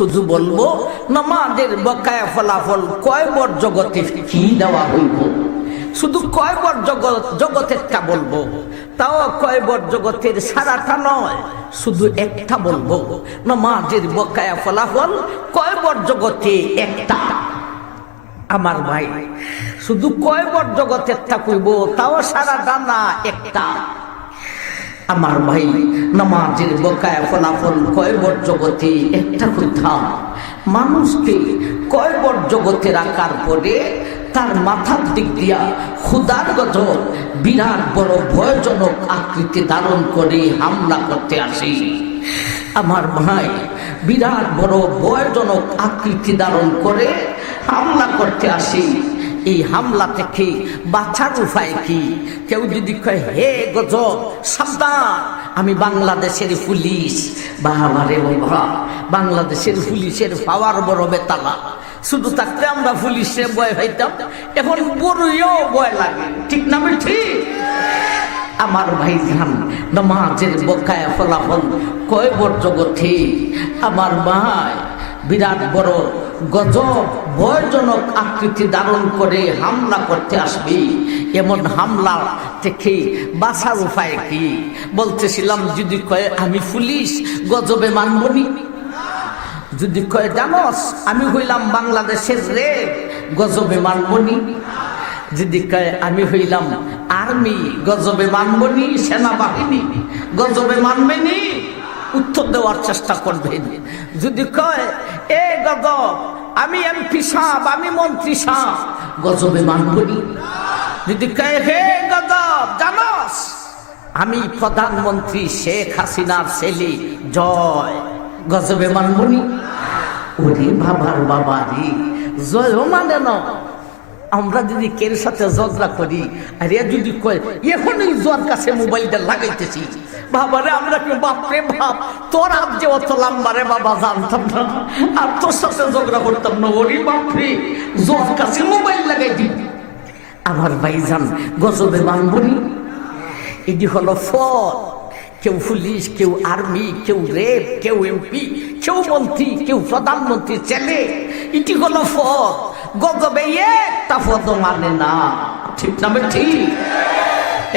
শুধু বলবো নামাজের বকায়া ফলাফল কয়বার জগতে কি দেওয়া হইব, শুধু কয়বার জগতেরটা বলবো, তাও কয়বার জগতের সারাটা নয়, শুধু একটা বলবো। নামাজের বকায়া ফলাফল কয়বার জগতে একটা। আমার ভাই শুধু কয়বার জগতেরটা কইব, তাও সারাটা না, একটা। আমার ভাই নামাজের বকায়া ফলাফল কয়বার জগতে একটা কথা। মানুষকে কয়বার জগতে রাখার পরে তার মাথার দিক দিয়া খুদার গজব বিরাট বড় ভয়জনক আকৃতি ধারণ করে হামলা করতে আসে। আমার ভাই বিরাট বড় ভয়জনক আকৃতি ধারণ করে হামলা করতে আসে। এই হামলা থেকে বাঁচার উপায় কি? কেউ যদি কয় হে গজব সাবধান, আমি বাংলাদেশের পুলিশ, বাবারে বাবা, বাংলাদেশের পুলিশের পাওয়ার বড় বেতালা। শুধু থাকতে আমরা পুলিশে ভয় পাইতাম, এখন বড়ইও ভয় লাগে, ঠিক না? ঠিক। আমার ভাই জান, নামাজের বকায়া ফলাফল কয়বার জগতে আমার ভাই বিরাট বড় গজব ভয়জনক আকৃতি ধারণ করে হামলা করতে আসবে। এমন হামলা থেকে বাঁচার উপায় কি? বলতেছিলাম, যদি কয় আমি পুলিশ, গজবে মানবনি। যদি কয় জানোস আমি হইলাম বাংলাদেশের রেড, গজবে মানবনি। যদি কয় আমি হইলাম আর্মি, গজবে মানবনি। সেনাবাহিনী, গজবে মানবেনি, উত্তর দেওয়ার চেষ্টা করবেন। যদি কয় এ গজব আমি এমপি সাহেব, আমি মন্ত্রী সাহেব, গজবে মানবনি। যদি কয় হে গজব জানোস আমি প্রধানমন্ত্রী শেখ হাসিনার ছেলে জয়, গজবে মানবনি। ওরে বাবার বাবা রে, জয় মানে না। আমরা যদি কের সাথে ঝগড়া করি, আর এ যদি কয় এখনই জোর কাছে মোবাইলটা লাগাইতেছি, বাবারে আমরা কি বাপরে বাপ, তোর হাত যে অত লম্বা রে বাবা, জানতাম না, আর তোর সাথে ঝগড়া করতাম না। ওরে বাপরে, জোর কাছে মোবাইল লাগাই দিই। আমার ভাইজান গজবে মানবনি। এটি হলো ফল। কেউ পুলিশ, কেউ আর্মি, কেউ রেপ, কেউ এমপি, কেউ মন্ত্রী, কেউ প্রধানমন্ত্রী ছেলে, এটি হলো ফল। গজবে একটা পদ মানে না, ঠিক না? ঠিক।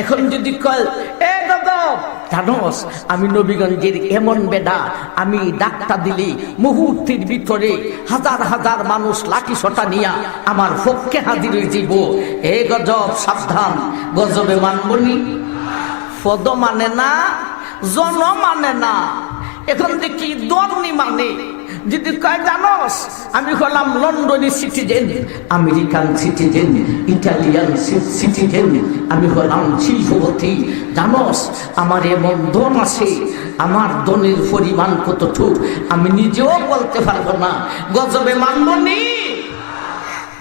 এখন যদি কয় এ গজব জানোস আমি নবীগঞ্জের এমন বেডা, আমি ডাক্তার দিলি মুহূর্তের ভিতরে হাজার হাজার মানুষ লাঠি সোটা নিয়া আমার পক্ষে হাজির দিব। এ গজব সাবধান, গজবে মানবনি। পদ মানে না, জন মানে না। এখন দেখি দর্নি মানে। যদি কয় জানোস আমি হলাম লন্ডনী citizen, American citizen, Italian citizen, আমি হলাম শিল্পপতি, জানোস আমার এমন দন আছে, আমার দনের পরিমাণ কতটুক আমি নিজেও বলতে পারবো না, গজবে মানবনি।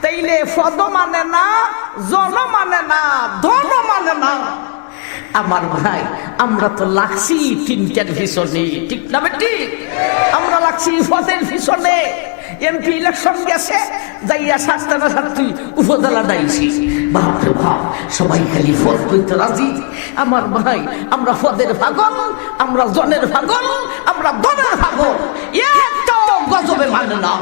তাইলে পদ মানে না, জন মানে না, ধন মানে না। আমার ভাই আমরা তো লাগছি তিনটার পিছনে, ঠিক না? ঠিক। আমরা লাগছি পদের পিছনে। এমপি ইলেকশন গেছে, যাইয়া 7টা না 7টি উপজেলা দাইছি, বাপরে বাপ, সবাই খালি পদ করতে রাজি। আমার ভাই আমরা পদের পাগল, আমরা জনের পাগল, আমরা দনের পাগল। একটা গজবে মানে না।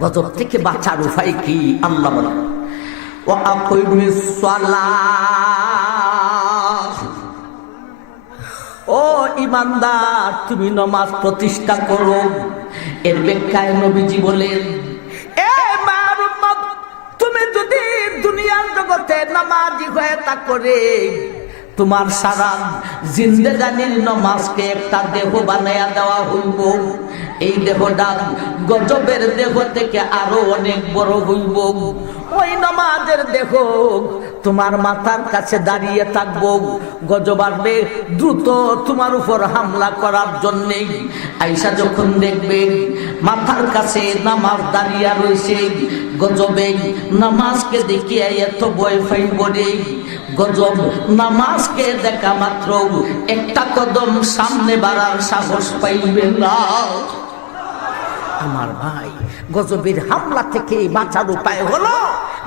গজব থেকে বাঁচার উপায় কি? আল্লাহ বলেন ও আকিমিস সালাহ, ও ইমানদার তুমি নামাজ প্রতিষ্ঠা করো। এর ব্যাখ্যায় নবীজি বলেন, এ মার উম্মত, তুমি যদি দুনিয়ার জগতে নামাজি হয়ে থাকো রে, তোমার সারা জিন্দেগানির নামাজকে একটা দেহ বানাইয়া দেওয়া হইব। এই দেহটা গজবের দেহ থেকে আরো অনেক বড় হইব। ওই নামাজের দেহ তোমার মাথার কাছে দাঁড়িয়ে থাকবো। গজব আসবে দ্রুত তোমার উপর হামলা করার জন্যে। আইসা যখন দেখবে মাথার কাছে নামাজ দাঁড়িয়ে রয়েছে, গজবে নামাজকে দেখিয়ে এত ভয় পাইব রে। গজব নামাজকে দেখা মাত্র একটা কদম সামনে বাড়ার সাহস পাইবে না। আমার ভাই গজবের হামলা থেকে বাঁচার উপায় হলো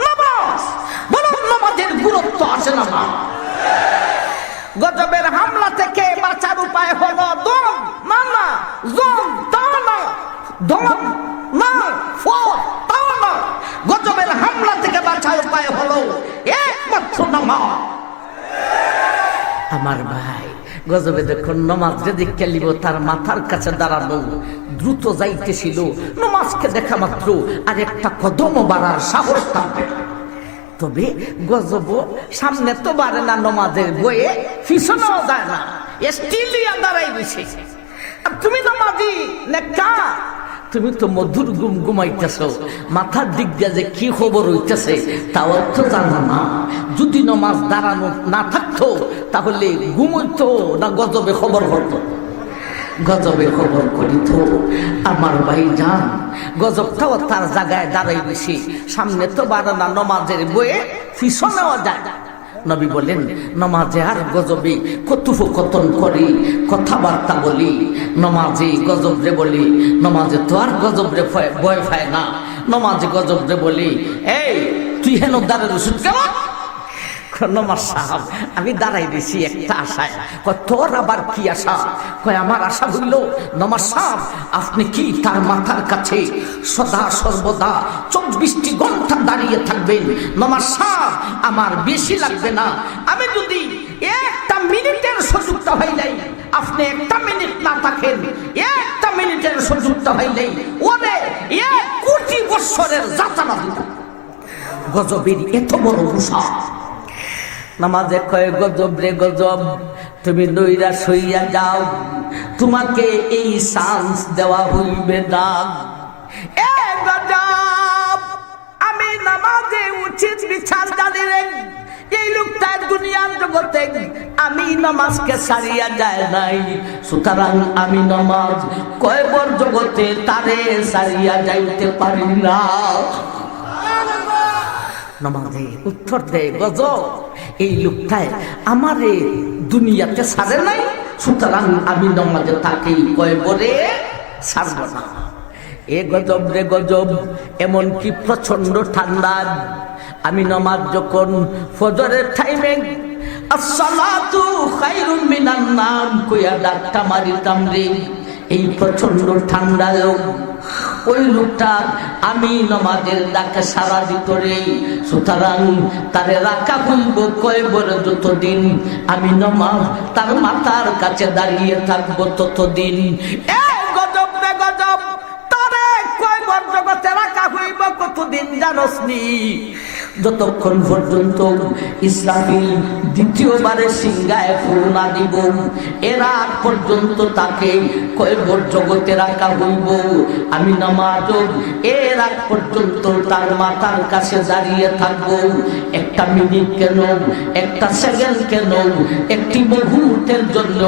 নামাজ। বলুন নামাজের গুরুত্ব আছে না? গজবের হামলা থেকে বাঁচার উপায় হলো দম, না না, জম, তা না, দমন না, ফর তাও না, গজবের হামলা থেকে বাঁচার উপায় হলো একমাত্র নামাজ। আমার ভাই, গজবে যখন নমাজ দেখে লিব, তার মাথার কাছে দাঁড়ানো, দ্রুত যাইতেছিল, নমাজকে দেখা মাত্র আর একটা কদম বাড়ার সাহস থাকবে। তবে গজব সামনে তো বাড়ে না, নমাজের বইয়ে পিছনেও যায় না, স্টিলিয়া দাঁড়াই দিছে। আর তুমি নমাজি নেকা, তুমি তো মধুর ঘুম ঘুমাইতেছ, মাথার দিক দিয়ে যে কি খবর হইতেছে তাও তো জানো না। যদি নমাজ দাঁড়ানো না থাকতো তাহলে ঘুমইতো না গজবে খবর হতো? গজবে খবর করিত। আমার ভাই জান, গজবটাও তার জায়গায় দাঁড়াই বেশি, সামনে তো বাড়ে না, নমাজের বইয়ে পিছনেও যায়। নবী বলেন, নমাজে আর গজবে কথোপকথন করি, কথাবার্তা বলি, নমাজে গজবরে বলি, নমাজে তো আর গজবরে ভয় পায় না, নমাজে গজবরে বলি, এই তুই হেন দাঁড়ের ওষুধ কেমন? নমাজ সাহেব, আমি দাঁড়াই দিছি একটা আশায়। তোর আবার কি আশা? কয় আমার আশা হইল নমাজ সাহেব আপনি কি তার মাথার কাছে সদা সর্বদা 24টি ঘন্টা দাঁড়িয়ে থাকবেন? নমাজ সাহেব আমার বেশি লাগবে না, আমি যদি একটা মিনিটের সুযোগটা হইলেই, আপনি একটা মিনিট না থাকেন, একটা মিনিটের সুযোগটা হইলেই ওরে 1 কোটি বৎসরের যাতনা দিত। গজবের এত বড় উষা। নামাজে কয় গজব রে গজব, তুমি নইরা সইয়া যাও, তোমাকে এই চান্স দেওয়া হইবে না। এ গজব, আমি নামাজে উচিত বিচার জানি রে, এই লোকটা দুনিয়ার জগতে আমি নামাজকে ছাড়িয়া যায় নাই, সুতরাং আমি নামাজ কয়বার জগতে তারে ছাড়িয়া যাইতে পারি না। নামাজে উত্তর দেয় গজব, এই লোকটায় আমারে দুনিয়াতে ছাড়ে নাই, সুতরাং আমি নামাজে তাকে কয়বারে ছাড়ব না। এ গজব রে গজব, এমন কি প্রচন্ড ঠান্ডা, আমি নামাজ যখন ফজরের টাইমে আসসালাতু খায়রুম মিনান নাম কইয়া ডাকটা মারিতাম রে, এই প্রচন্ড ঠান্ডায় ওই লোকটা আমি নামাজের ডাকে সারা দিত রে, সুতরাং তারে রাখা হইব কয়বার, যতদিন আমি নামাজ তার মাথার কাছে দাঁড়িয়ে থাকবো ততদিন। গজব রে গজব, তারে কয়বার জগতে রাখা হইব কতদিন জানোস নি? যতক্ষণ পর্যন্ত ইসরাফিল দ্বিতীয়বারে সিংহায় ফুল না দিব, এর আগ পর্যন্ত তাকে কয়বার জগতে রাখা হইব। আমি নামাজ এর আগ পর্যন্ত তার মাথার কাছে দাঁড়িয়ে থাকবো, একটা মিনিট কেন, একটা সেকেন্ড কেন, একটি মুহূর্তের জন্য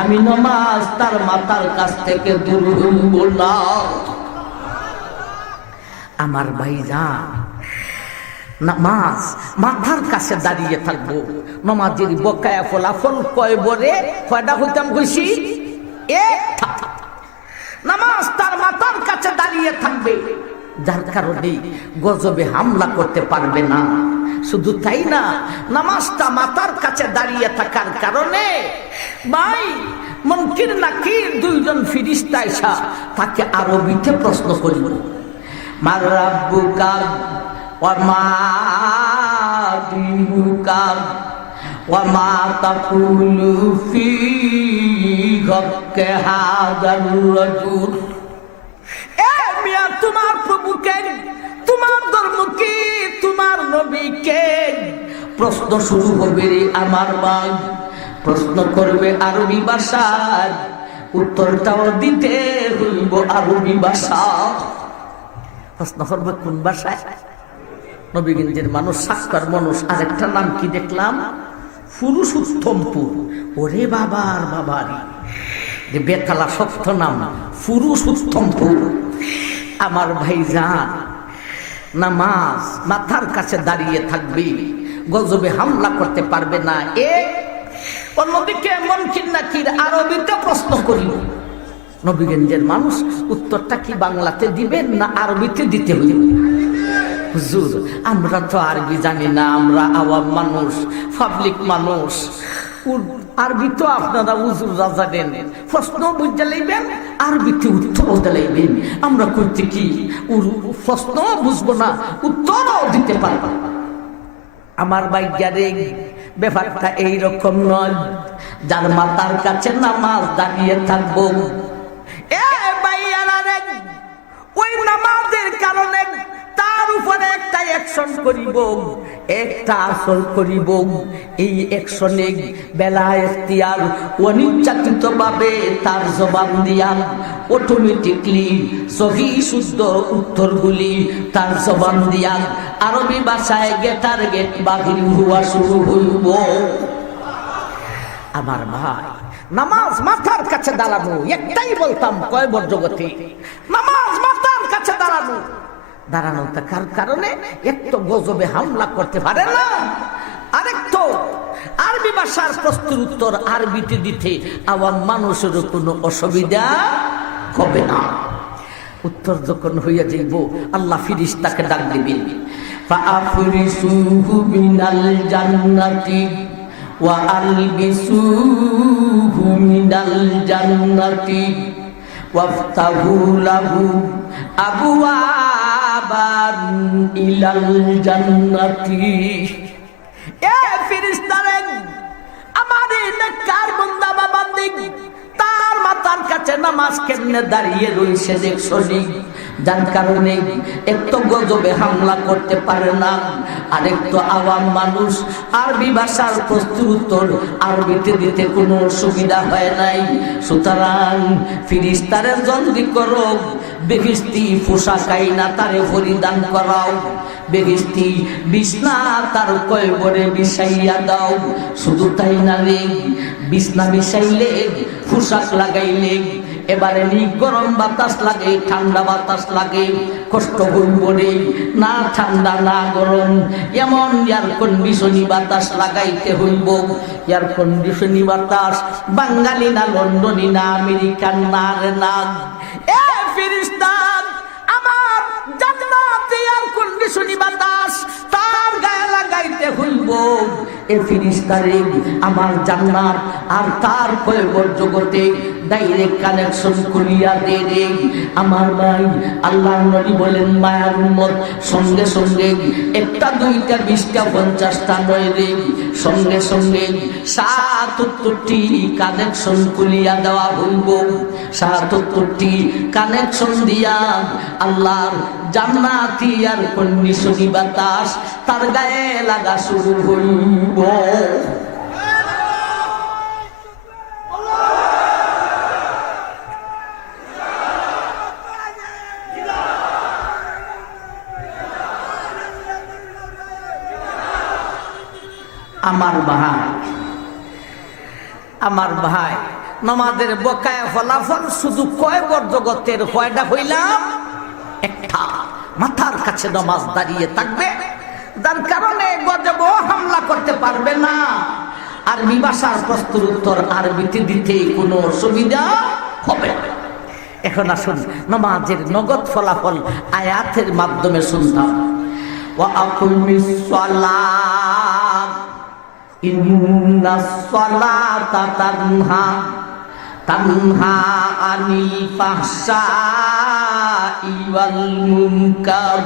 আমি নামাজ তার মাথার কাছ থেকে দূর হইব না। আমার ভাইজান, নামাজ মাথার কাছে দাঁড়িয়ে থাকবো, নামাজের বকায়া ফলাফল কয়বারে কয়টা হইতাম কইছি? একটা। নামাজ তার মাথার কাছে দাঁড়িয়ে থাকবে, যার কারণে গজবে হামলা করতে পারবে না। শুধু তাই না, নামাজটা মাথার কাছে দাঁড়িয়ে থাকার কারণে ভাই মুনকির নাকির 2 জন ফেরেশতা এসে তাকে আরবিতে প্রশ্ন করিল, মার রাব্বুকা ওয়া মা দিনুকা ওয়া মা তাকুলু ফি হাক্কি হাযার রাজুল। এ মিয়া, তোমার প্রভুকে, তোমার ধর্ম কি, তোমার নবী কে? প্রশ্ন শুরু হবে রে আমার ভাই, প্রশ্ন করবে আরবি ভাষায়, উত্তরটাও দিতে হইব আরবি ভাষা। প্রশ্ন করবে কোন ভাষায়? নবীগঞ্জের মানুষ, সাক্ষার মানুষ। আরেকটা নাম কি দেখলাম? পুরুষোত্তমপুর। ওরে বাবার বাবারি, যে বেতালা সপ্ত নাম পুরুষোত্তমপুর। আমার ভাইজান, নামাজ মাথার কাছে দাঁড়িয়ে থাকবে, গজবে হামলা করতে পারবে না। অন্যদিকে মুনকির নাকির আরবিতে প্রশ্ন করিল, নবীগঞ্জের মানুষ উত্তরটা কি বাংলাতে দিবেন না আরবিতে দিতে হইবে? হুজুর, আমরা তো আরবি জানি না, আমরা আওয়াম মানুষ, পাবলিক মানুষ, আরবি তো আপনারা হুজুররা জানেন, প্রশ্ন বুঝতে লাইবেন, আরবিতে উত্তরও দিলাইবেন। আমরা করতে কি প্রশ্ন বুঝবো না, উত্তরও দিতে পারবো। আমার ভাইয়ারে ব্যাপারটা এইরকম নয়। যার মাতার কাছে নামাজ দাঁড়িয়ে থাকবো, এ ভাইয়ারা রে, ওই নামাজের কারণে তার উপরে একটা অ্যাকশন করিব, একটা আসল করিব। এই অ্যাকশনে বেলা এখতিয়ার অনিচ্ছাকৃত ভাবে তার জবান দিয়া অটোমেটিকলি সহি শুদ্ধ উত্তরগুলি তার জবান দিয়া আরবি ভাষায় গেটার গেট বাহির হওয়া শুরু হইব। আমার ভাই, নামাজ মাথার কাছে দাঁড়ানো, একটাই বলতাম কয়বর জগতে, নামাজ মাথার কাছে দাঁড়ানো। দাঁড়ানো থাকার কারণে একটু গজবে হামলা করতে পারে না, আরেকটু আরবি ভাষার প্রশ্নের উত্তর আরবিতে দিতে আওয়াম মানুষের কোনো অসুবিধা হবে না। উত্তর যখন হইয়া যাইব, আল্লাহ ফিরিস্তাকে ডাক দিবেন, ফাআফরিসুহু মিনাল জান্নাতি ওয়া আলবিসুহু মিনাল জান্নাতি ওয়াফতাহু লাহু আবওয়াবান ইলাল জান্নাতি। এ ফেরেশতারা, আমার এই নেককার বান্দা বা বান্দি তার মাথার কাছে নামাজ কেমনে দাঁড়িয়ে রইছে দেখছনি, যার কারণে একটু গজবে হামলা করতে পারে না। আরেকটু আওয়াম মানুষ আরবি ভাষার প্রশ্নের উত্তর আরবিতে দিতে কোনো অসুবিধা হয় নাই। সুতরাং ফিরিস্তারে জলদি করো, বেহিস্তি পোশাক আইনা তারে পরিধান করাও, বেহিস্তি বিছনা তার কয়বরে বিছাইয়া দাও। শুধু তাই না রে, বিছনা বিছাইলে পোশাক লাগাইলে এবারে নি গরম বাতাস লাগে, ঠান্ডা বাতাস লাগে, কষ্ট হইব রে। না ঠান্ডা না গরম, এমন এয়ার কন্ডিশনি বাতাস লাগাইতে হইব। এয়ার কন্ডিশনি বাতাস বাঙালি না, লন্ডনী না, আমেরিকান না রে না। এ ফেরেশতা, আমার জান্নাতে এয়ার কন্ডিশনি বাতাস তার গায়ে লাগাইতে হইব। এ ফেরেশতারে আমার জান্নাত আর তার কয়বর জগতে ডাইরেক্ট কানেকশন করিয়া দে রে। আমার ভাই, আল্লাহর নবী বলেন, মায়ার উম্মত সঙ্গে সঙ্গে একটা দুইটা 20টা 50টা নয় রে, সঙ্গে সঙ্গে 77টি কানেকশন করিয়া দেওয়া হইব। 77টি কানেকশন দিয়া আল্লাহর জান্নাতি আর কন্ডিশনি বাতাস তার গায়ে লাগা শুরু হইব। আমার ভাই, নামাজের বকায়া ফলাফল শুধু কয়বর জগতের কয়টা হইলাম, একটা। মাথার কাছে নামাজ দাঁড়িয়ে থাকবে, যার কারণে গজব হামলা করতে পারবে না। আরবি ভাষার প্রশ্নের উত্তর আরবিতে দিতে কোনো অসুবিধা হবে না। এখন আসুন নামাজের নগদ ফলাফল আয়াতের মাধ্যমে শুনতাম। ওয়া আকিমিস সালাত ইন্নাস সালাতা তানহা আনিল ফাহশাই ওয়াল মুনকার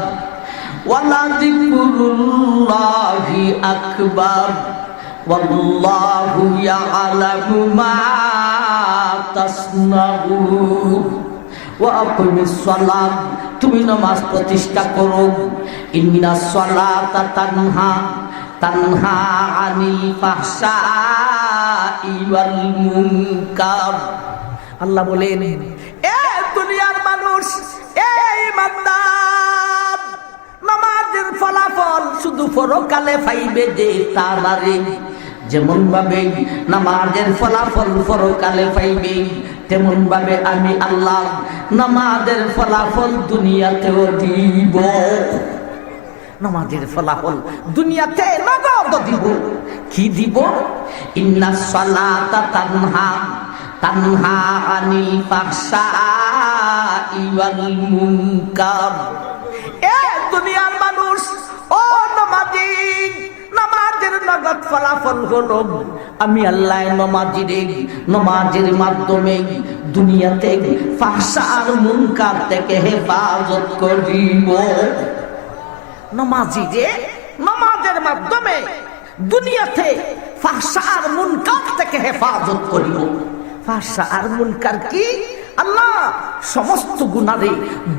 ওয়ালা যিকরুল্লাহি আকবার ওয়াল্লাহু ইয়ালামু মা তাসনাউন। ওয়া আকিমিস সালাত, তুমি নামাজ প্রতিষ্ঠা করো। ইন্নাস সালাতা তানহা আনিল ফাহশাই ওয়াল মুনকার। আল্লাহ বলেন, এ দুনিয়ার মানুষ, এ ইমানদার, নামাজের ফলাফল শুধু পরকালে পাইবে যে তারারে। যেমন ভাবে নামাজের ফলাফল পরকালে পাইবে, তেমন ভাবে আমি আল্লাহ নামাজের ফলাফল দুনিয়াতেও দিব। নামাজের ফলাফল দুনিয়াতে নগদ দিব। কি দিব? ইন্নাস সালাতা তানহা আনিল ফাহশাই ওয়াল মুনকার। এ দুনিয়ার মানুষ, ও নামাজি, নামাজের নগদ নগদ ফলাফল হলো আমি আল্লাহ নমাজের মাধ্যমে দুনিয়াতে ফাহশা আর মুনকার থেকে হেফাজত করিব। নমাজের মাধ্যমে দুনিয়াতে ফাহশা আর মুনকার থেকে হেফাজত করিব। ফাহশা আর মুনকার কি? আল্লাহ সমস্ত গুনারে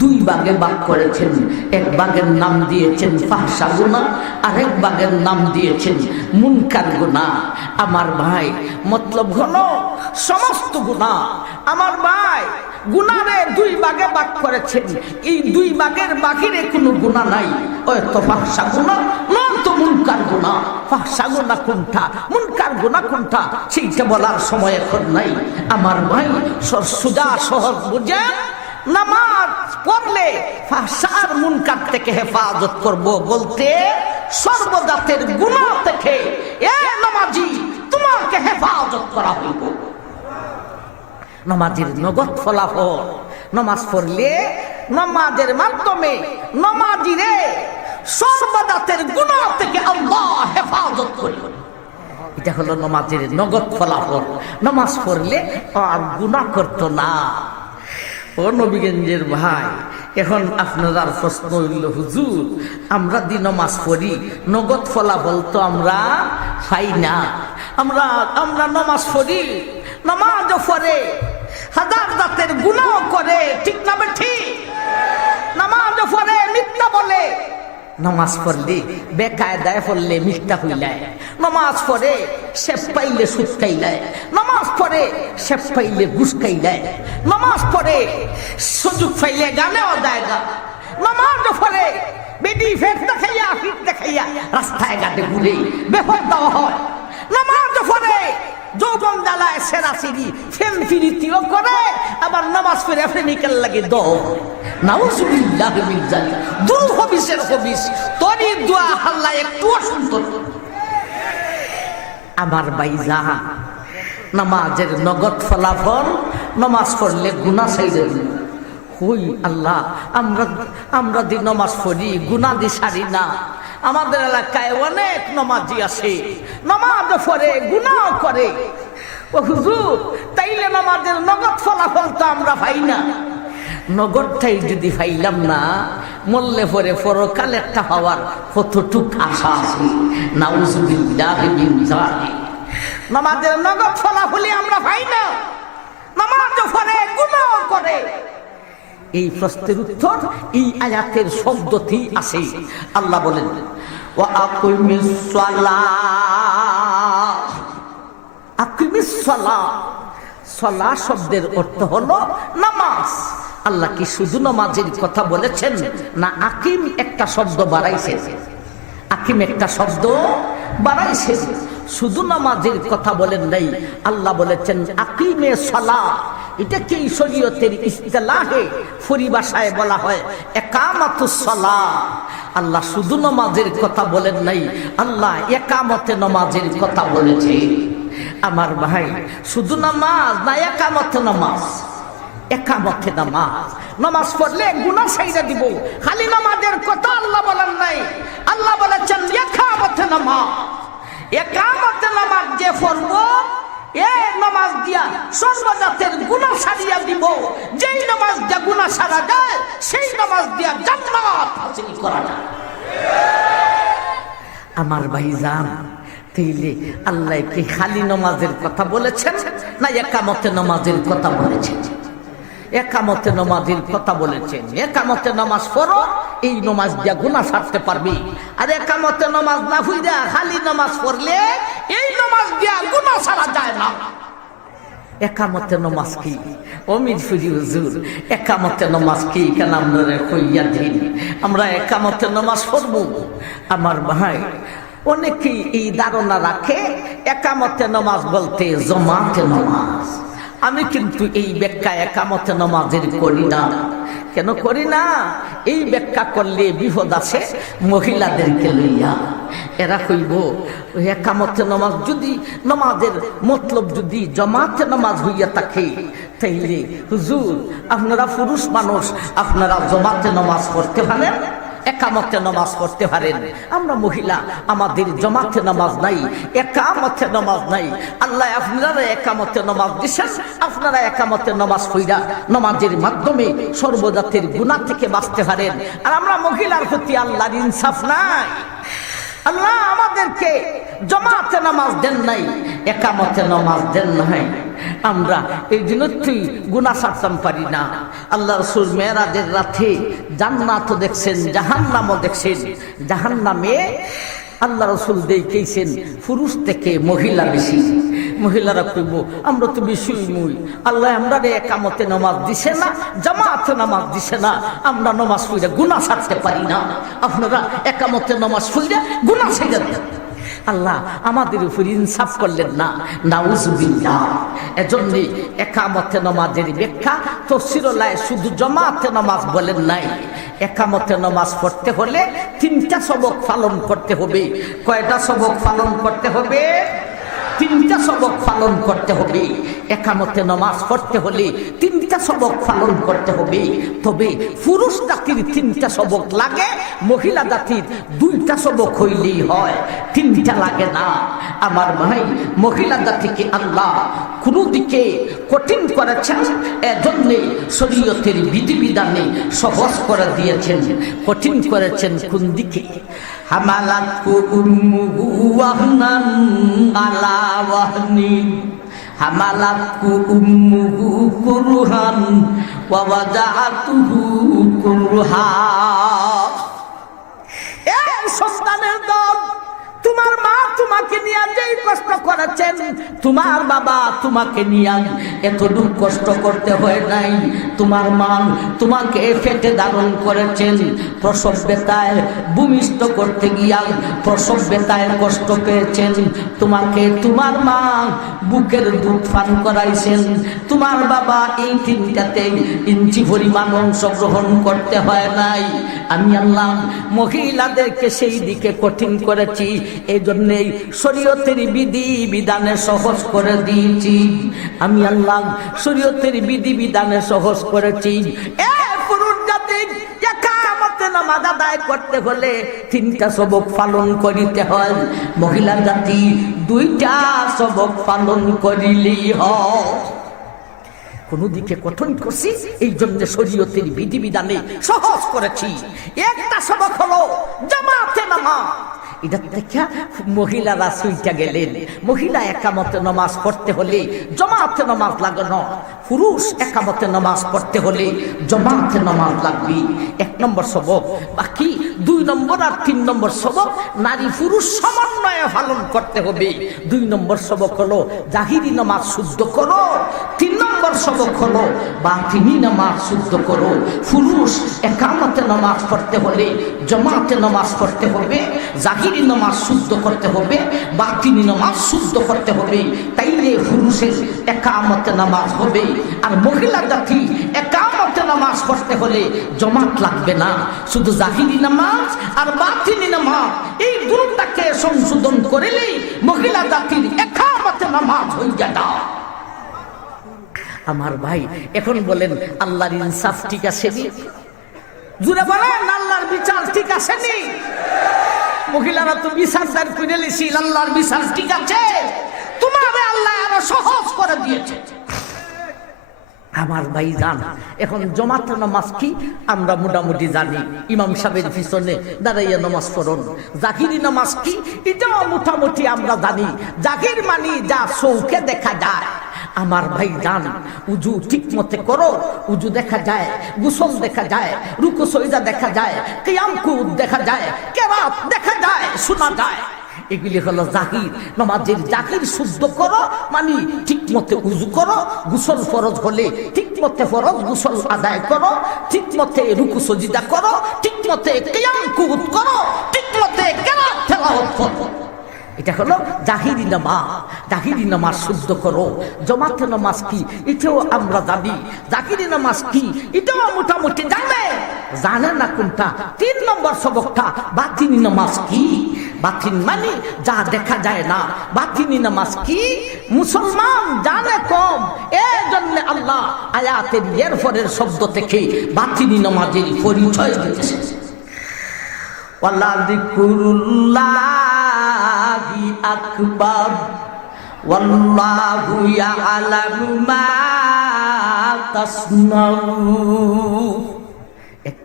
দুই ভাগে ভাগ করেছেন। এক ভাগের নাম দিয়েছেন ফাহশা গুনাহ, আর এক ভাগের নাম দিয়েছেন মুনকার গুনাহ। আমার ভাই, মতলব হলো সমস্ত গুনাহ আমার ভাই গুনারে দুই ভাগে ভাগ করেছেন। এই দুই ভাগের বাহিরে কোনো গুনাহ নাই। ওই তো ফাহশা গুনাহ নয়তো মুনকার গুনাহ। ফাহশা গুনাহ কোনটা, মুনকার গুনাহ কোনটা, সেইটা বলার সময় এখন নাই। আমার ভাই সোজা সহজ বুঝে নামাজ পড়লে ফাহশা আর মুনকার থেকে হেফাজত করব বলতে সর্বজাতের গুনাহ থেকে এ নামাজি তোমাকে হেফাজত করা হইব। নামাজের নগদ ফলাফল, নামাজ পড়লে নামাজের মাধ্যমে নামাজিরে সর্বজাতের গুনাহ থেকে আল্লাহ হেফাজত করিব। এটা হলো নামাজের নগদ ফলাফল। নামাজ পড়লে আর গুনাহ করতো না। ও নবীগঞ্জের ভাই, এখন আপনার প্রশ্ন হইল, হুজুর আমরা দি নামাজ পড়ি, নগদ ফলাফল তো আমরা পাই না। আমরা নামাজ পড়ি, নামাজও পড়ে, হাজার জাতের গুনাহ করে, ঠিক না ঠিক? নামাজও পড়ে, মিথ্যা বলে। নামাজ পড়লে বেকায়দায় পড়লে মিথ্যা হইলায়, নামাজ পড়ে শেষ পাইলে সুদ খাইলায়, নামাজ পড়ে শেষ পাইলে ঘুষ খাইলায়, নামাজ পড়ে সুযোগ পাইলে গানেও জায়গা, নামাজ পড়ে বেডি ফেট দেখাইয়া ফিট দেখাইয়া রাস্তায় ঘাটে ঘুরে বেফর দেওয়া হয়, নামাজ পড়ে যৌবন জ্বালায় সেরাসিরি ফেম ফিরিতিও করে, আবার নামাজ পড়ে প্রেমিকের লাগে দৌড়। নাউজুবিল্লাহ মিন যালিক, দুল হবিসের হবিস, তোরই দোয়া আল্লাহ একটুও শুনতো না। আমার ভাইজান, নামাজের নগদ ফলাফল, নামাজ পড়লে গুনাহ সাইরে দিল। হই আল্লাহ, আমরা দি নামাজ পড়ি, গুনাহ দি সারি না। আমাদের এলাকায় অনেক নামাজি আছে, নামাজ পড়ে গুনাহ করে। ও হুজুর, তাইলে নামাজের নগদ ফলাফল তো আমরা পাই না। নগদটাই যদি পাইলাম না, মরলে পরে পরকাল একটা পাওয়ার কতটুক আশা আছে। নাউজুবিল্লাহ মিন যালিক, নামাজের নগদ ফলাফলই আমরা পাই না, নামাজ পড়ে গুনাহ করে। এই প্রশ্নের উত্তর এই আয়াতের শব্দটি আছে। আল্লাহ বলেন, ওয়া আকিমিস সালাহ। আকিমিস সালাহ, সালাহ শব্দের অর্থ হলো নামাজ। আল্লাহ কি শুধু নামাজের কথা বলেছেন, না আকিম একটা শব্দ বাড়াইছে? আকিম একটা শব্দ বাড়াইছে, শুধু নামাজের কথা বলেন নাই। আল্লাহ বলেছেন আকিমে সালাহ। এটা কি শরীয়তের ইসতিলাহে পরিভাষায় বলা হয় ইকামাতুস সালাহ। আল্লাহ শুধু নামাজের কথা বলেন নাই, আল্লাহ ইকামতে নামাজের কথা বলেছে। আমার ভাই, শুধু নামাজ না ইকামতে নামাজ? একামতে নামাজ, নামাজ পড়লে গুনাহ সাইরা দিব। খালি নামাজের কথা আল্লাহ বলেন নাই, আল্লাহ বলেছেন একামতে নামাজ। একামতে নামাজ যে পড়ব, এই নামাজ দিয়া সর্বজাতের গুনাহ সারিয়া দিব। যেই নামাজ দিয়া গুনাহ সারা যায়, সেই নামাজ দিয়া জান্নাত হাসিল করা যায়। আমার ভাইজান, তাইলে আল্লাহ কি খালি নামাজের কথা বলেছেন, না একামতে নামাজের কথা বলেছেন? একামতে নামাজের কথা বলেছেন। একামতে নামাজ পড়ো, এই নামাজ দিয়া গুনাহ ছাড়তে পারবি। আর একামতে নামাজ না হইয়া খালি নামাজ পড়লে এই নামাজ দিয়া গুনাহ ছাড়া যায় না। একামতে নামাজ কি? ও মিরপুরি হুজুর, একামতে নামাজ কি? কেন আমরা কইয়া দিন আমরা একামতে নামাজ পড়ব? আমার ভাই, অনেকেই এই ধারণা রাখে একামতে নামাজ বলতে জমাতে নামাজ। আমি কিন্তু এই ব্যাখ্যা একামতে নামাজের করি না। কেন করি না? এই ব্যাখ্যা করলে বিপদ আছে মহিলাদেরকে লইয়া। এরা কইব একামতে নামাজ যদি নামাজের মতলব যদি জমাতে নামাজ হইয়া থাকে, তাইলে হুজুর আপনারা পুরুষ মানুষ, আপনারা জমাতে নামাজ পড়তে পারেন? একামতে নামাজ পড়তে পারেন। আমরা মহিলা, আমাদের জমাতে নামাজ নাই, একামতে নামাজ নাই। আল্লাহ আপনারা একামতে নামাজ দিচ্ছেন, আপনারা একামতে নামাজ পড়া নামাজের মাধ্যমে সর্বজাতির গুনাহ থেকে বাঁচতে পারেন। আর আমরা মহিলার প্রতি আল্লাহর ইনসাফ নাই। আল্লাহ আমাদেরকে জমাতে নামাজ দেন নাই, একামতে নামাজ দেন নাই। আমরা এই জন্য তুই গুনাহ ছাড়তাম পারি না। আল্লাহ রাসূল মেরাজের রাতে জান্নাতও দেখছেন, জাহান্নামও দেখছেন। জাহান্নামে আল্লাহ রাসূল দেখিয়েছেন পুরুষ থেকে মহিলা বেশি। মহিলারা কইব আমরা তো বেশি মুই, আল্লাহ আমরা একামতে নামাজ দিছে না, জামাতে নামাজ দিছে না, আমরা নামাজ পড়ে গুনাহ ছাড়তে পারি না। আপনারা একামতে নামাজ পড়ে গুনাহ ছেড়ে দেন। আল্লাহ আমাদের উপর ইনসাফ করলেন না, নাউজুবিল্লাহ। এজন্য একামতে নামাজের ব্যাখ্যা তাফসীরুল্লাহ শুধু জামাতে নামাজ বলেন নাই। একামতে নামাজ পড়তে হলে 3টা সবক পালন করতে হবে। কয়টা সবক পালন করতে হবে? 3টা সবক পালন করতে হবে। একামতে নামাজ পড়তে হলে 3টা সবক পালন করতে হবে। তবে পুরুষ জাতির 3টা সবক লাগে, মহিলা জাতির 2টা সবক হইলেই হয়, 3টা লাগে না। আমার ভাই, মহিলা জাতিকে আল্লাহ কোনো দিকে কঠিন করেছেন, এজন্যে শরীয়তের বিধিবিধানে সহজ করে দিয়েছেন। কঠিন করেছেন কোন দিকে? হামালাতু উম্মুহু ওয়াহনান আলা ওয়াহনি, হামালাতু উম্মুহু কুরহান ওয়া ওয়াদাআতুহু কুরহা। এই সন্তানের দল, তোমার মা তোমাকে নিয়ে যেই কষ্ট করেছেন, তোমার বাবা তোমাকে নিয়ে এতটুকু কষ্ট করতে হয় নাই। তোমার মা তোমাকে পেটে ধারণ করেছেন, প্রসব ব্যথায় ভূমিষ্ঠ করতে গিয়া প্রসব ব্যথায় কষ্ট পেয়েছেন। তোমাকে তোমার মা বুকের দুধ পান করাইছেন। তোমার বাবা এই 3টাতে ইঞ্চি পরিমাণ অংশগ্রহণ করতে হয় নাই। আমি আল্লাহ মহিলাদেরকে সেই দিকে কঠিন করেছি, এই জন্যেই শরীয়তের বিধি বিধানে সহজ করে দিয়েছি। আমি আল্লাহ শরীয়তের বিধি বিধানে সহজ করেছি। পুরুষ জাতি একামতে নামাজ আদায় করতে হলে 3টা সবক পালন করিতে হয়। মহিলা জাতি 2টা সবক পালন করিলেই হয়। কোন দিকে কঠিন করছি, এই জন্য শরীয়তের বিধিবিধানে সহজ করেছি। একটা সবক হলো জামাতে নামাজ। এটা দেখা মহিলারা সুইটা গেলেন। মহিলা একামতে নামাজ পড়তে হলে জামাতে নামাজ লাগানো, পুরুষ একামতে নামাজ পড়তে হলে জামাতে নামাজ লাগবে। 1 নম্বর সবক। বাকি 2 নম্বর আর 3 নম্বর সবক নারী পুরুষ সমন্বয়ে পালন করতে হবে। 2 নম্বর সবক হলো জাহিরি নামাজ শুদ্ধ করো। 3 নম্বর সবক হলো বাতিনি নামাজ শুদ্ধ করো। পুরুষ একামতে নামাজ পড়তে হলে জামাতে নামাজ পড়তে হবে, জাহিরি নামাজ শুদ্ধ করতে হবে, বাতিনি নামাজ শুদ্ধ করতে হবে। তাইলে পুরুষের একামতে নামাজ হবে। আর মহিলা জাতি একামতে নামাজ পড়তে হলে জামাত লাগবে না, শুধু জাহিরি নামাজ আর বাতিনি নামাজ এই দুটোটাকে সংশোধন করিলেই মহিলা জাতির একামতে নামাজ হয়ে যায়। আমার ভাই, এখন বলেন আল্লাহর ইনসাফ ঠিক আছে নি? জুড়ে বলেন আল্লাহর বিচার ঠিক আছে নি? মহিলারা তো বিচার দাঁড় করে লিছি, আল্লাহর বিচার ঠিক আছে? তোমার আল্লাহ আরো সহজ করে দিয়েছে। আমার ভাই জান, এখন জামাতে নামাজ কি আমরা মোটামুটি জানি, ইমাম সাহেবের পিছনে দাঁড়াইয়া নামাজ পড়ুন। জাহিরি নামাজ কি এটাও মোটামুটি আমরা জানি। জাহির মানে যা চৌকে দেখা যায়। আমার ভাই জান, উজু ঠিক মতে করো, উজু দেখা যায়, গোসল দেখা যায়, রুকু সজদা দেখা যায়, কিয়াম কুদ দেখা যায়, কেরাত দেখা যায়, শোনা যায়। এগুলি হলো জাহির নামাজের। জাহির শুদ্ধ করো মানে ঠিক মতে উজু করো, গোসল ফরজ হলে ঠিক মতে ফরজ গোসল আদায় করো, ঠিক মতে রুকু সজদা করো, ঠিক মতে কিয়াম কুদ করো, ঠিক মতে কেরাত তেলাওয়াত করো। এটা হলো জাহিরি নামাজ। জাহিরি নামাজ শুদ্ধ করো। জামাতে নামাজ কি এটাও আমরা জানি। জাহিরি নামাজ কি এটাও মোটামুটি জানে না কোনটা? 3 নম্বর সবকটা বাতিনি নামাজ কি? বাতিন মানে যা দেখা যায় না। বাতিনি নামাজ কি মুসলমান জানে কম, এই জন্য আল্লাহ আয়াতের এরপরের শব্দ থেকে বাতিনি নামাজের পরিচয় দিতেছে। ওয়ালা যিকরুল্লাহি আকবার ওয়াল্লাহু ইয়ালামু মা তাসনাউন।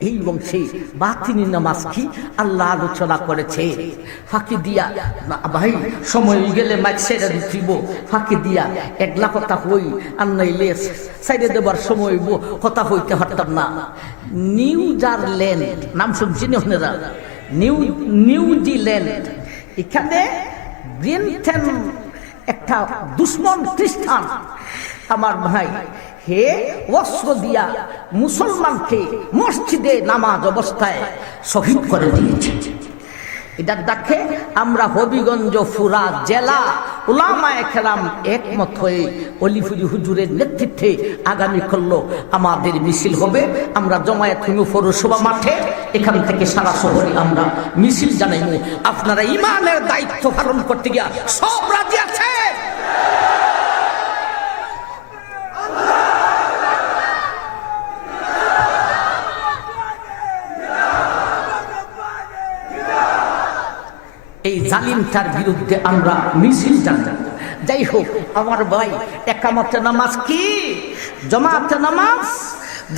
এই বংশে বাতিনি নামাজ কি আল্লাহ আলোচনা করেছে। ফাঁকি দিয়া ভাই সময় গেলে মাইক সেরা দিব, ফাঁকি দিয়া একলা কথা হই আর নইলে সাইডে দেবার সময় কথা হইতে পারতাম না। নিউজিল্যান্ড নাম শুনছেন আপনারা? নিউজিল্যান্ড, এখানে ব্রেনথেন একটা দুশ্মন খ্রিস্টান আমার ভাই, হে অস্ত্র দিয়া মুসলমানকে মসজিদে নামাজ অবস্থায় শহীদ করে দিয়েছে। এটার দেখে আমরা হবিগঞ্জ ফুরা জেলা উলামায়ে কেরাম একমত হয়ে অলিফুরি হুজুরের নেতৃত্বে আগামী করলো আমাদের মিছিল হবে। আমরা জমায়েত হইব পৌরসভা মাঠে, এখান থেকে সারা শহরে আমরা মিছিল জানাইব। আপনারা ইমানের দায়িত্ব পালন করতে গিয়া সব রাজি আছে? এই জালিমটার বিরুদ্ধে আমরা মিছিল জানাই। যাই হোক আমার ভাই, একামতে নামাজ কি, জামাতে নামাজ,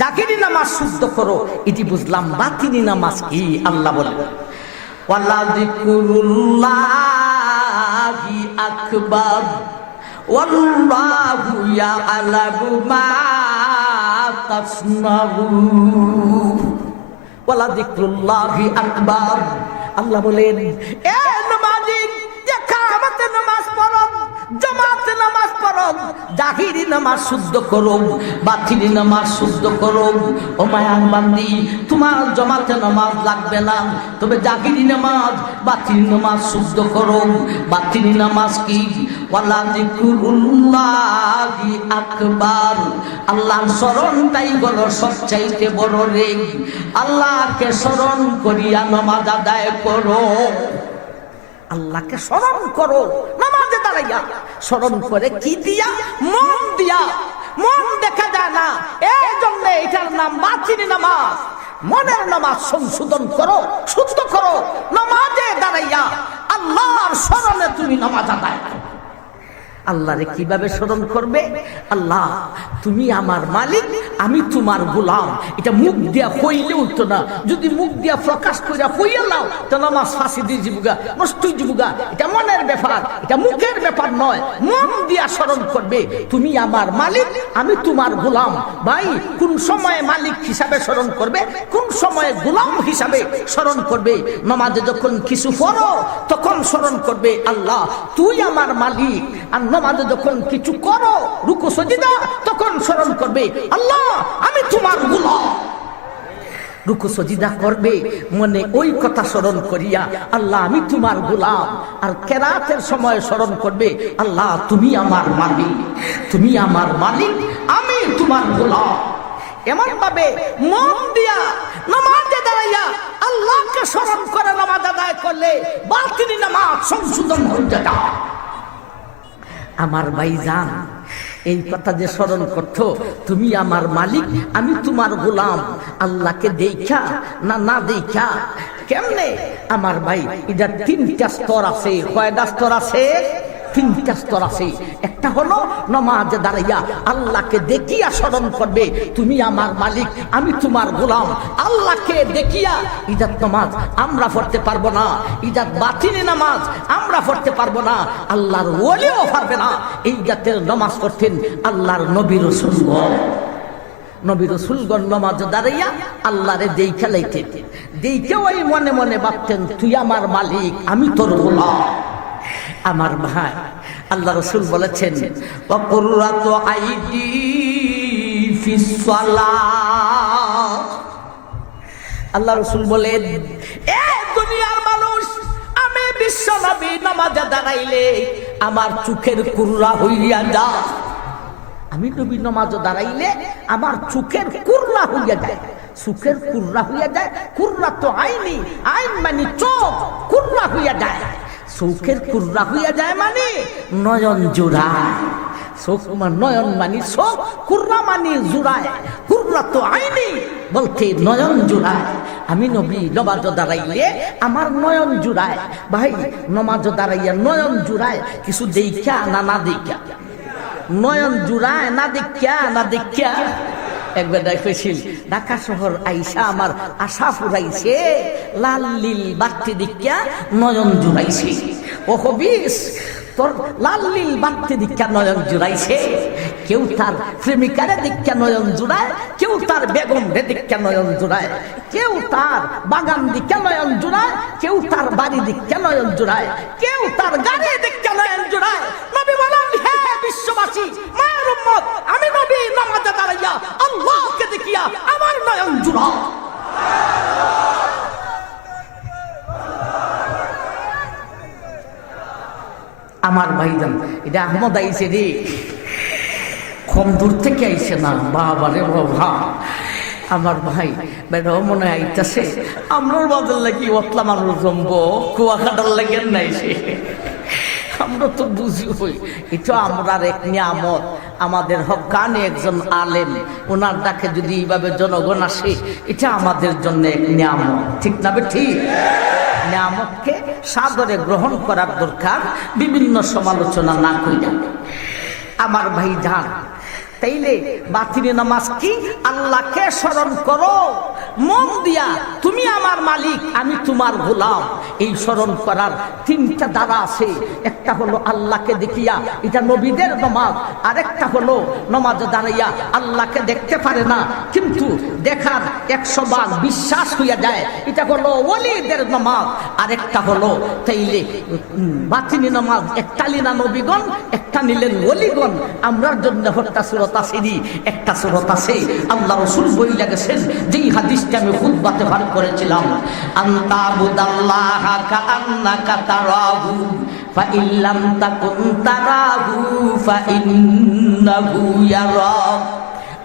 জাকিরি নামাজ শুদ্ধ করো, এটি বুঝলাম। বাতিনি নামাজ কি? আল্লাহ বলে ওয়ালা যিকরুল্লাহি আকবার ওয়াল্লাহু ইয়ালামু মা তাসনাউন। ওয়ালা যিকরুল্লাহি আকবার, আল্লাহ বলেন এ নামাজি, একামতে নামাজ পড়ো, জামাতে নামাজ পড়ো, জাহিরি নামাজ শুদ্ধ করো, বাতিনি নামাজ শুদ্ধ করো। ও মায়ার বান্দি, তোমার জামাতে নামাজ লাগবে না, তবে জাহিরি নামাজ বাতিনি নামাজ শুদ্ধ করো। বাতিনি নামাজ কি? ওয়ালা যিকরুল্লাহি আকবার, আল্লাহর স্মরণটাই হলো সবচাইতে বড় রে। আল্লাহকে স্মরণ করিয়া নামাজ আদায় করো। আল্লাহকে স্মরণ করো নামাজে দাঁড়াইয়া। স্মরণ করে কি দিয়া? মন দিয়া। মন দেখা যায় না, এই জন্য এটার নাম বাতিনি নামাজ। মনের নামাজ সংশোধন করো, শুদ্ধ করো। নামাজে দাঁড়াইয়া আল্লাহর স্মরণে তুমি নামাজ আদায় করো। আল্লাহরে কিভাবে স্মরণ করবে? আল্লাহ তুমি আমার মালিক, আমি তোমার গোলাম। এটা মুখ দিয়া হইলে উঠতো না। যদি মুখ দিয়া প্রকাশ করে হইয়া লাও তো নামাজ ফাঁসি দিয়ে যাবুগা, নষ্ট হয়ে যাবুগা। এটা মনের ব্যাপার, এটা মুখের ব্যাপার নয়। মন দিয়া স্মরণ করবে তুমি আমার মালিক, আমি তোমার গোলাম। ভাই কোন সময়ে মালিক হিসাবে স্মরণ করবে, কোন সময়ে গোলাম হিসাবে স্মরণ করবে? নামাজে যখন কিছু পড়ো তখন স্মরণ করবে আল্লাহ তুই আমার মালিক। আর নামাজে যখন কিছু করো, রুকু সাজদা, তখন স্মরণ করবে আল্লাহ আমি তোমার গোলাম। রুকু সাজদা করবে মনে ওই কথা স্মরণ করিয়া আল্লাহ আমি তোমার গোলাম। আর কেরাতের সময় স্মরণ করবে আল্লাহ তুমি আমার মালিক, তুমি আমার মালিক, আমি তোমার গোলাম। এমন ভাবে মন দিয়া নামাজে দাঁড়াইয়া আল্লাহকে স্মরণ করে নামাজ আদায় করলে বাতিনি নামাজ সংশোধন হয়ে যায়। আমার ভাইজান এই কথা যে স্মরণ করতো তুমি আমার মালিক, আমি তোমার গোলাম, আল্লাহকে দেখা না দেখা কেমনে? আমার ভাই এটার তিনটা স্তর আছে। কয়টা স্তর আছে? তিনটা স্তর আছে। একটা হলো নামাজে দাঁড়াইয়া আল্লাহকে দেখিয়া স্মরণ করবে তুমি আমার মালিক, আমি তোমার গোলাম। আল্লাহকে দেখিয়া ইজাত নামাজ আমরা পড়তে পারবো না, ইজাত বাতিনি নামাজ আমরা পড়তে পারবো না, আল্লাহর ওলিও পারবে না। এই জাতের নামাজ করতেন আল্লাহর নবী রাসূলগণ। নবী রাসূলগণ নামাজে দাঁড়াইয়া আল্লাহরে দেইখা লাইতেন, দেইখা ওই মনে মনে ভাবতেন তুই আমার মালিক, আমি তোর গোলাম। আমার ভাই আল্লাহ রাসূল বলেছেন ওয়াকুররাতু আইদি ফিস সালাত। আল্লাহ রাসূল বলেন এ দুনিয়ার মানুষ, আমি বিশ্ব নবী নামাজে দাঁড়াইলে আমার চোখের কুররা হইয়া যায়। আমি নবী নামাজে দাঁড়াইলে আমার চোখের কুররা হইয়া যায়। চোখের কুররা হইয়া যায়। কুররা তো আইনি, আইন মানে চোখ, কুররা হইয়া যায়। চোখের কুররা হইয়া যায় মানে নয়ন জোড়ায়। চোখ নয়ন মানে চোখ, কুররা মানে জোড়ায়। কুররা তো আইনি বলতে নয়ন জোড়ায়। আমি নবী নমাজ দাঁড়াইলে আমার নয়ন জুড়ায়। ভাই নমাজ দাঁড়াইয়া নয়ন জুড়ায় কিছু দেখা না দেখা, নয়ন জুড়ায় না দেখা না দেখা। একবার দেখেছিল ঢাকা শহর আইসা আমার আশা ফুরাইছে, লাল লীল বাতি দেখা নয়ন জুড়াইছে। ও হবিস তোর লাল লীল বাতি দীক্ষা নয়ন জুড়াইছে। কেউ তার প্রেমিকারে দীক্ষা নয়ন জুড়ায়, কেউ তার বেগম রে দীক্ষা নয়ন জুড়ায়, কেউ তার বাগান দীক্ষা নয়ন জুড়ায়, কেউ তার বাড়ি দীক্ষা নয়ন জুড়ায়, কেউ তার গাড়ি দীক্ষা নয়ন জুড়ায়। নবী বলেন, হে বিশ্ববাসী, মায়ের উম্মত, আমি নবী নামাজে দাঁড়াইয়া আল্লাহকে দেখিয়া আমার নয়ন জুড়াও। আমার ভাইজান, এটা আহমদ আইছে রে, কম দূর থেকে আইছে না। বাবারে বাবা, আমার ভাই বেটাও মনে আইতাছে। আমরার বাজার লাগি অতলা মানুষ জমবো, কুয়াকাটার লাগেন নাই সে। আমরা তো বুঝি হই, এটা আমরার এক নিয়ামত। আমাদের হক্কানি একজন আলেম, ওনার ডাকে যদি এইভাবে জনগণ আসে, এটা আমাদের জন্য এক নিয়ামত। ঠিক না বে ঠিক? নিয়ামতকে সাদরে গ্রহণ করার দরকার, বিভিন্ন সমালোচনা না কইরা। আমার ভাই জান, তাইলে বাতিনি নামাজ কি? আল্লাহকে স্মরণ করো মন দিয়া, তুমি আমার মালিক, আমি তোমার গোলাম। এই স্মরণ করার তিনটা দ্বারা আছে। একটা হলো আল্লাহকে দেখিয়া, এটা নবীদের নামাজ। আরেকটা হলো নামাজে দাঁড়াইয়া আল্লাহকে দেখতে পারে না, কিন্তু দেখার 100 ভাগ বিশ্বাস হইয়া যায়, এটা হলো ওলিদের নামাজ। আরেকটা হলো তাইলে বাতিনি নামাজ। একটা নিলেন নবীগণ, একটা নিলেন ওলিগণ। আমরার জন্য হত্যা সুরত আসেনি, একটা সুরত আছে। আল্লাহ রাসূল বইলা গেছেন, যেই হাদিসটা আমি খুতবাতে পাঠ করেছিলাম, আনতা বুদাল্লাহা কাআন্নাকা তারাহু ফাইল্লাম তাকুন তারাহু ফাইন্নাহু ইয়ারাক।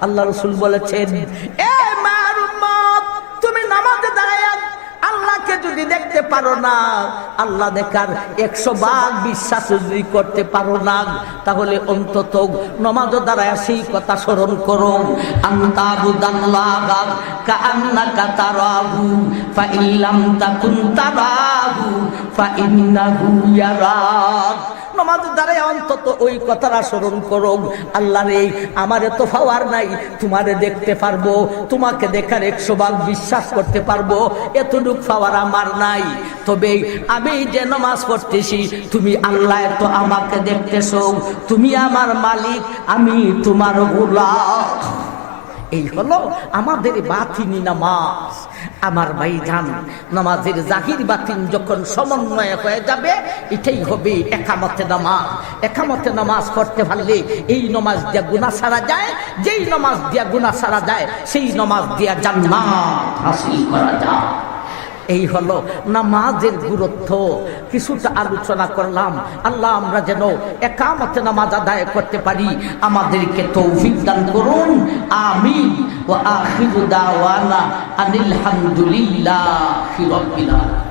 আল্লাহ রাসূল বলেছেন, এ মার উম্মত, তুমি নামাজে দাঁড়ায়া আল্লাহকে যদি দেখতে পারো না, আল্লাহ দেখার 100 ভাগ বিশ্বাস যদি করতে পারো না, তাহলে অন্তত নামাজে দাঁড়ায় সেই কথা স্মরণ করো। আনতা বুদাল্লাহা কাআন্নাকা তারাহু ফাইল্লাম তাকুন তারাহু ফাইন্নাহু ইয়ারাক। নামাজে দাঁড়ায় অন্তত ওই কথাটা স্মরণ করো, আল্লাহ রে, আমারে তো পাওয়ার নাই, তোমারে দেখতে পারবো, তোমাকে দেখার 100 ভাগ বিশ্বাস করতে পারবো, এতটুক পাওয়ার আমার নাই। তবে আমি যে নামাজ পড়তেছি, তুমি আল্লাহ তো আমাকে দেখতেছো, তুমি আমার মালিক, আমি তোমার গোলাম। এই হলো আমাদের বাতিনি নামাজ। আমার ভাইজান, নামাজের জাহির বাতিন যখন সমন্বয় হয়ে যাবে, এটাই হবে একামতে নামাজ। একামতে নামাজ পড়তে পারলে এই নামাজ দিয়া গুনাহ ছাড়া যায়, যেই নামাজ দিয়া গুনাহ ছাড়া যায়, সেই নামাজ দিয়া জান্নাত হাসিল করা যায়। এই হলো নামাজের গুরুত্ব। কিছুটা আলোচনা করলাম। আল্লাহ আমরা যেন একামতে নামাজ আদায় করতে পারি, আমাদেরকে তৌফিক দান করুন। আমিন। ওয়া আখিরু দাওয়ানা আনিল হামদুলিল্লাহি রাব্বিল আলামিন।